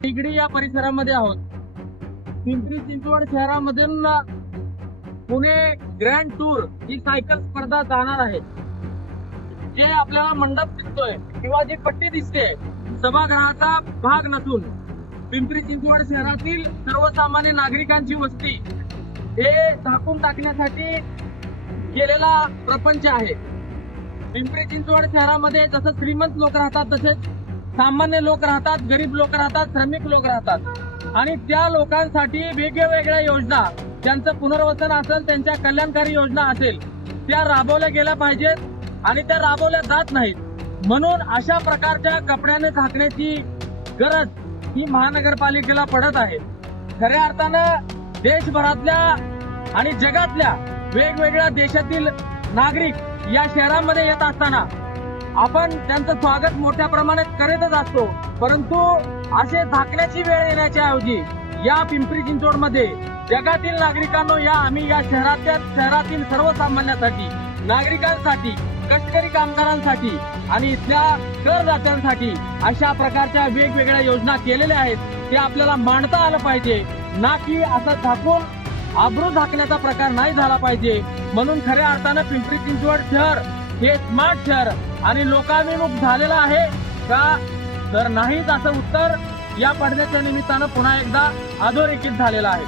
निगडी या परिसरामध्ये आहोत. पिंपरी चिंचवड शहरामधून पुणे ग्रँड टूर ही सायकल स्पर्धा जाणार आहे. जे आपल्याला मंडप दिसतोय किंवा जी पट्टी दिसते सभागृहाचा भाग नसून पिंपरी चिंचवड शहरातील सर्वसामान्य नागरिकांची वस्ती हे झाकून टाकण्यासाठी केलेला प्रपंच आहे. पिंपरी चिंचवड शहरामध्ये जसं श्रीमंत लोक राहतात तसेच सामान्य लोक राहतात, गरीब लोक राहतात, श्रमिक लोक राहतात आणि त्या लोकांसाठी वेगवेगळ्या योजना, त्यांचं पुनर्वसन असेल, त्यांच्या कल्याणकारी योजना असेल, त्या राबवल्या गेल्या पाहिजेत आणि त्या राबवल्या जात नाहीत. म्हणून अशा प्रकारच्या कपड्याने झाकण्याची गरज ही महानगरपालिकेला पडत आहे. खऱ्या अर्थानं देशभरातल्या आणि जगातल्या वेगवेगळ्या देशातील नागरिक या शहरामध्ये येत असताना आपण त्यांचं स्वागत मोठ्या प्रमाणात करीतच असतो, परंतु असे झाकण्याची वेळ येण्याच्या ऐवजी या पिंपरी चिंचवडमध्ये जगातील नागरिकांनो आम्ही या शहरातील सर्वसामान्यांसाठी, नागरिकांसाठी, कष्टकरी कामगारांसाठी आणि इथल्या करदात्यांसाठी अशा प्रकारच्या वेगवेगळ्या योजना केलेल्या आहेत. ते आपल्याला मांडता आलं पाहिजे, ना की असं झाकून आबरू झाकण्याचा प्रकार नाही झाला पाहिजे. म्हणून खऱ्या अर्थानं पिंपरी चिंचवड शहर हे स्मार्ट शहर आणि लोकाभिमुख झालेलं आहे का, तर नाहीच असं उत्तर या पडद्याच्या निमित्तानं पुन्हा एकदा अधोरेखित झालेलं आहे.